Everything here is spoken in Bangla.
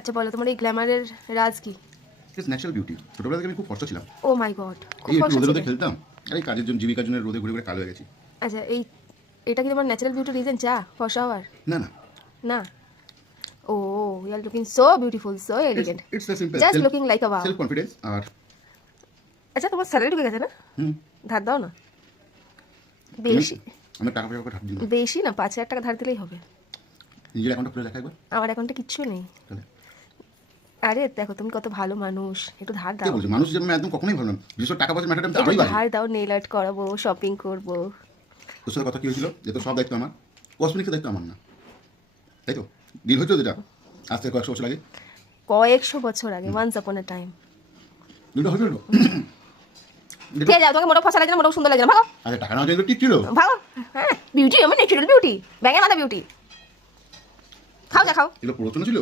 আচ্ছা বলো তোমার এই গ্ল্যামারের রাজ কি? It's natural beauty. ছোটবেলা থেকে আমি খুব কষ্ট ছিলাম, ও মাই গড, খুব এই একটু ফর্সা রোদে রোদে ছিলে। খেলতাম, আর এই কাজের জন্য জীবিকার জন্য রোদে ঘুরে ঘুরে কালো হয়ে গেছি। আচ্ছা এটা কি তোমার ন্যাচারাল বিউটি রিজন চা ফর্সা হওয়ার? না না, না। Oh you are looking so beautiful, so elegant, it's the simple just looking like a wow. Self confidence. আর আচ্ছা তোমার স্যালারি ঢুকে গেছে না? হুম, ধার দাও না বেশি, আমি টাকা পয়সা করে ধার দিই না, বেশি না, 5,000 টাকা ধার দিলেই হবে। নিজের অ্যাকাউন্টটা খুলে দেখা একবার। আমার অ্যাকাউন্টে কিচ্ছু নেই। তাহলে আরে দেখো তুমি কত ভালো মানুষ, একটু ধার কে দাও, বলছে মানুষ যেমন একদম কখনোই ভালো না, বিশেষ করে টাকা পয়সা ম্যাটারটা একটু আমি বাড়ি। ধার দাও, নেল আর্ট করাবো, শপিং করবো। তোর সাথে কথা কি হয়েছিল যে তোর সব দায়িত্ব আমার, কসমেটিক্সের দায়িত্ব আমার না, তাই তো? ডিল হয়েছিল যেটা আজ থেকে কয়েকশো বছর আগে, কয়েকশো বছর আগে, ওয়ান্স আপন এ টাইম। ডিলটা হয়েছিল। ঠিক আছে, তোমাকে মোটা ফসা লাগে না, মোটা সুন্দর লাগে না, ভাগো আচ্ছা টাকা নেওয়া কিন্তু ঠিক ছিল। ভাগো। হ্যাঁ বিউটি, আমার ন্যাচারাল বিউটি, ব্যাঙের মাথা বিউটি। খাও যা খাও। এগুলো প্ররোচনা ছিল।